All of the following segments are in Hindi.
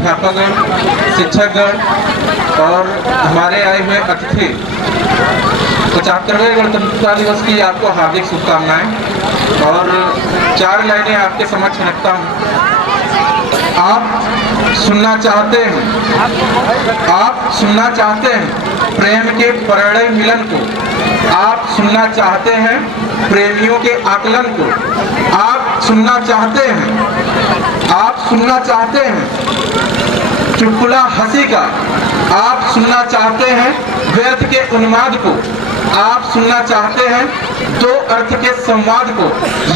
अध्यापकगण, शिक्षकगण और हमारे आए हुए अतिथि, 75वें गणतंत्रता दिवस की आपको हार्दिक शुभकामनाएं। और 4 लाइनें आपके समक्ष रखता हूँ। आप सुनना चाहते हैं प्रेम के परिणय मिलन को, आप सुनना चाहते हैं प्रेमियों के आकलन को, आप सुनना चाहते हैं चुटकुला हंसी का, आप सुनना चाहते हैं व्यर्थ के उन्माद को, आप सुनना चाहते हैं 2 अर्थ के संवाद को,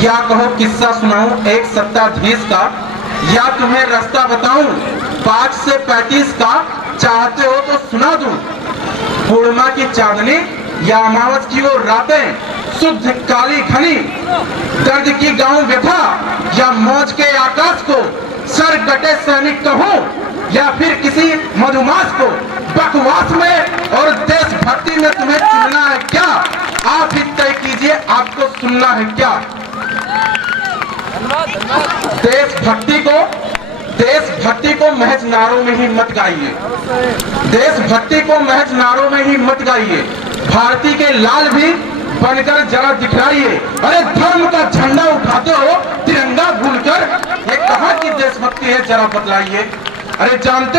या कहो किस्सा सुनाऊं एक सत्ताधीश का, या तुम्हें रास्ता बताऊं 5 से 35 का, चाहते हो तो सुना दूं पूर्णिमा की चांदनी या अमावस की वो रातें, शुद्ध काली घनी दर्द की गांव व्यथा, या मौज के आकाश को सर कटे सैनिक कहूं, या फिर किसी मधुमास को बकवास में और देशभक्ति में तुम्हें चुनना है क्या? आप ही तय कीजिए आपको सुनना है क्या। देशभक्ति को महज नारों में ही मत गाइए, देशभक्ति को महज नारों में ही मत गाइए, भारती के लाल भी बनकर जरा दिखलाइए। अरे धर्म का झंडा उठाते हो तिरंगा भूलकर, ये कहाँ की देशभक्ति है जरा बतलाइए। अरे जानते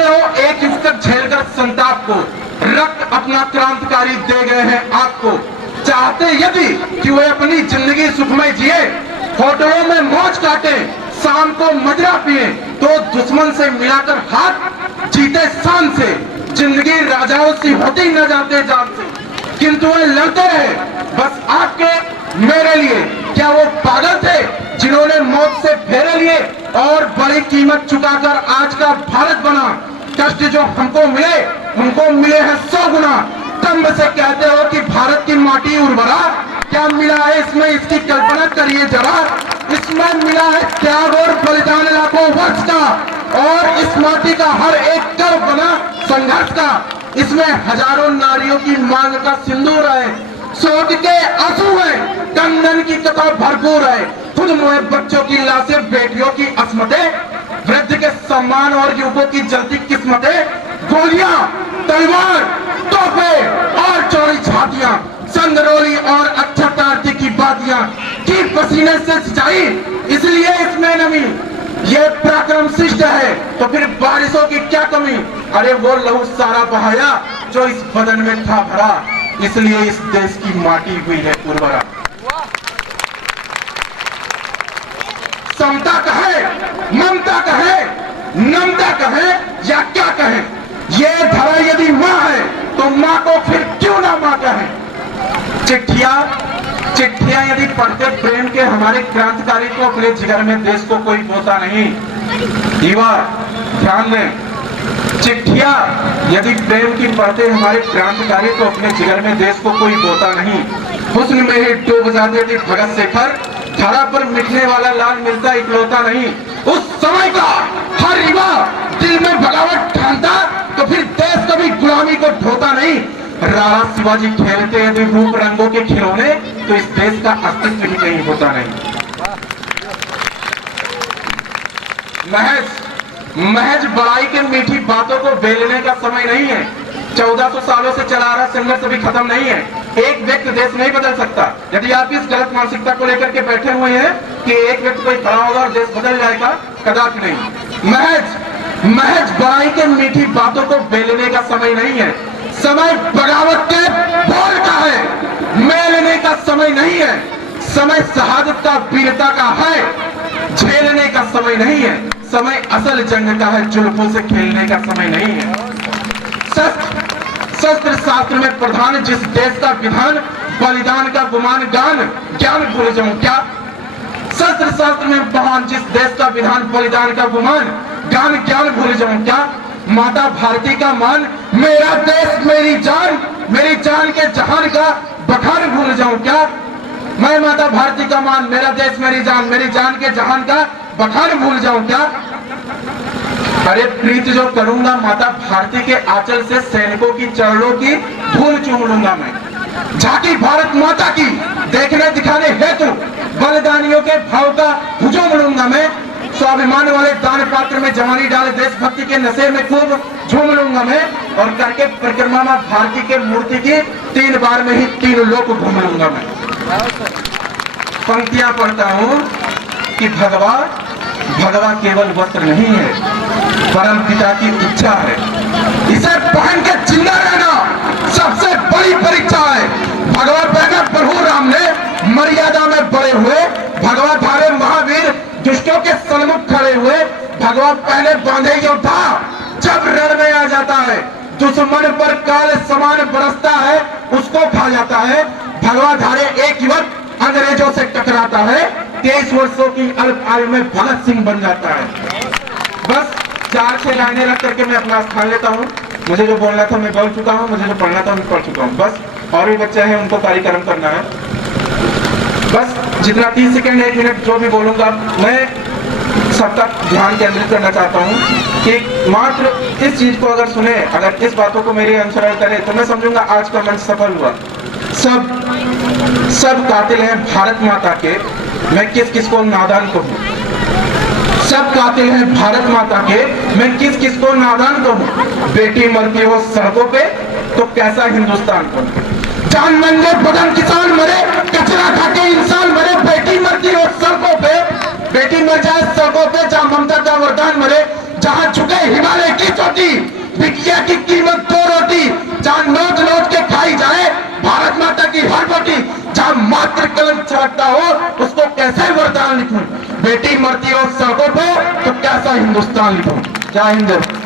हो एक इंच तक झेलकर संताप को रक्त अपना क्रांतिकारी दे गए हैं आपको। चाहते यदि कि वे अपनी जिंदगी सुखमय जिए, होटलों में मौज काटे, शाम को मदिरा पिए, तो दुश्मन से मिलाकर हाथ जीते शान से, जिंदगी राजाओं सी होती न जाते जान से, किंतु वे लड़ते रहे बस आपके मेरे लिए। क्या वो पागल थे जिन्होंने मौत से फेरे लिए और बड़ी कीमत चुकाकर आज का भारत बना? कष्ट जो हमको मिले उनको मिले हैं 100 गुना। दम्भ से कहते हो कि भारत की माटी उर्वरा, क्या मिला है इसमें इसकी कल्पना करिए जरा। इसमें मिला है त्याग और बलिदान लाखों वर्ष का, और इस माटी का हर एक कर्म बना संघर्ष का। इसमें हजारों नारियों की मांग का सिंदूर है, शोक के आंसू है, कंगन की कथा भरपूर है, खुद मुए बच्चों की लाशें, बेटियों की अस्मतें, वृद्ध के सम्मान और युवकों की जलती किस्मतें, गोलियां, तलवार, तोपे और चौड़ी छातियां, संगरोली और अक्षय कार्तिक की बातियां की पसीने से सिंचाई, इसलिए इसमें नमी। ये पराक्रम शिष्ट है तो फिर बारिशों की क्या कमी? अरे वो लहू सारा बहाया जो इस बदन में था भरा, इसलिए इस देश की माटी हुई है उर्वरा। समता कहे, ममता कहे, नमता कहे या क्या कहे, ये धरा यदि माँ है तो माँ को फिर क्यों ना माँ कहे। चिट्ठियां यदि पढ़ते प्रेम के हमारे क्रांतिकारी को अपने जिगर में देश को कोई बोता नहीं। युवा ध्यान दें, चिट्ठियां यदि प्रेम की पढ़ते हमारे क्रांतिकारी को अपने जिगर में देश को कोई बोता नहीं। हुस्न में ही डूब जाते थे भगत शेखर, धरा पर मिटने वाला लाल मिलता इकलौता नहीं। उस समय का हर युवा दिल में बगावत ठानता तो फिर देश कभी गुलामी को ढोता नहीं। राणा शिवाजी खेलते यदि रूप रंगों के खिलौने तो इस देश का अस्तित्व ही कहीं होता नहीं। महज बड़ाई के मीठी बातों को बेलने का समय नहीं है। 1400 सालों से चला रहा संघर्ष अभी खत्म नहीं है। एक व्यक्ति देश नहीं बदल सकता। यदि आप इस गलत मानसिकता को लेकर के बैठे हुए हैं कि एक व्यक्ति कोई खड़ा होगा और देश बदल जाएगा, कदापि नहीं। महज बड़ाई के मीठी बातों को बेलने का समय नहीं है। समय बगावत के बोल का है, मेलने का समय नहीं है। समय शहादत का, वीरता का है, झेलने का समय नहीं है। समय असल जंग का है, जुल्फों से खेलने का समय नहीं है। शस्त्र शास्त्र में प्रधान जिस देश का विधान, बलिदान का गुमान गान ज्ञान भूल जाऊं क्या। शस्त्र शास्त्र में महान जिस देश का विधान, बलिदान का गुमान गान ज्ञान भूल जाऊं क्या। माता भारती का मान, मेरा देश मेरी जान के जहान का बखान भूल जाऊं क्या। मैं माता भारती का मान, मेरा देश मेरी जान के जहान का बखान भूल जाऊं क्या। अरे प्रीत जो करूंगा माता भारती के आंचल से, सैनिकों की चरणों की धूल चूम लूंगा मैं। झांकी भारत माता की देखने दिखाने हेतु बलिदानियों के भाव का हुजूम लूंगा मैं। स्वाभिमान वाले दान पात्र में जवानी डाले देशभक्ति के नशे में खूब झूम लूंगा मैं, और करके परिक्रमा में भारती के मूर्ति की 3 बार में ही 3 लोक घूम लूंगा मैं। पंक्तियां पढ़ता हूं कि भगवा केवल वस्त्र नहीं है, परम पिता की इच्छा है। इसे पहन के जिंदा रहना सबसे बड़ी परीक्षा है। भगवा पहने प्रभु राम ने मर्यादा में बड़े हुए, भगवा धारे महावीर दुष्टों के सन्मुख खड़े हुए, भगवा पहने बांधे योद्धा जब रण में आ जाता है, दुश्मन पर काल समान बरसता है, उसको खा जाता है। भगवा धारे एक युवक अंग्रेजों से टकराता है, 23 वर्षों की अल्प आयु में भगत सिंह बन जाता है। बस 4-6 लाइनें रख करके मैं अपना स्थान लेता हूँ। मुझे जो बोलना था मैं बोल चुका हूँ, मुझे जो पढ़ना था मैं पढ़ चुका हूँ। बस और भी बच्चे हैं, उनको कार्यक्रम करना है। बस जितना 30 सेकंड 1 मिनट जो भी बोलूंगा, मैं सब तक ध्यान केंद्रित करना चाहता हूँ कि मात्र इस चीज को अगर सुने, अगर इस बातों को मेरे अनुसरण करे, तो मैं समझूंगा आज का मंच सफल हुआ। सब कातिल हैं भारत माता के, मैं किस किस को नादान कहूँ। सब कातिल हैं भारत माता के, मैं किस किस को नादान कहूँ। बेटी मरती हो सड़कों पे तो कैसा हिंदुस्तान कहूँ। जान मंगे बदन किसान मरे, कचरा खाके इंसान मरे। बेटी मरती हो सड़कों पे, बेटी मर जाए सड़कों पे, जहाँ ममता का वरदान मरे, जहाँ झुके हिमालय की चोटी, बिकिया की कीमत 2 रोटी, जहाँ नोच नोच के खाई जाए भारत माता की हर बोटी, जहाँ मात्र कलम छाटता हो उसको कैसे वरदान लिखूं। बेटी मरती हो सड़कों पे तो कैसा हिंदुस्तान लिखूं। जय हिंद।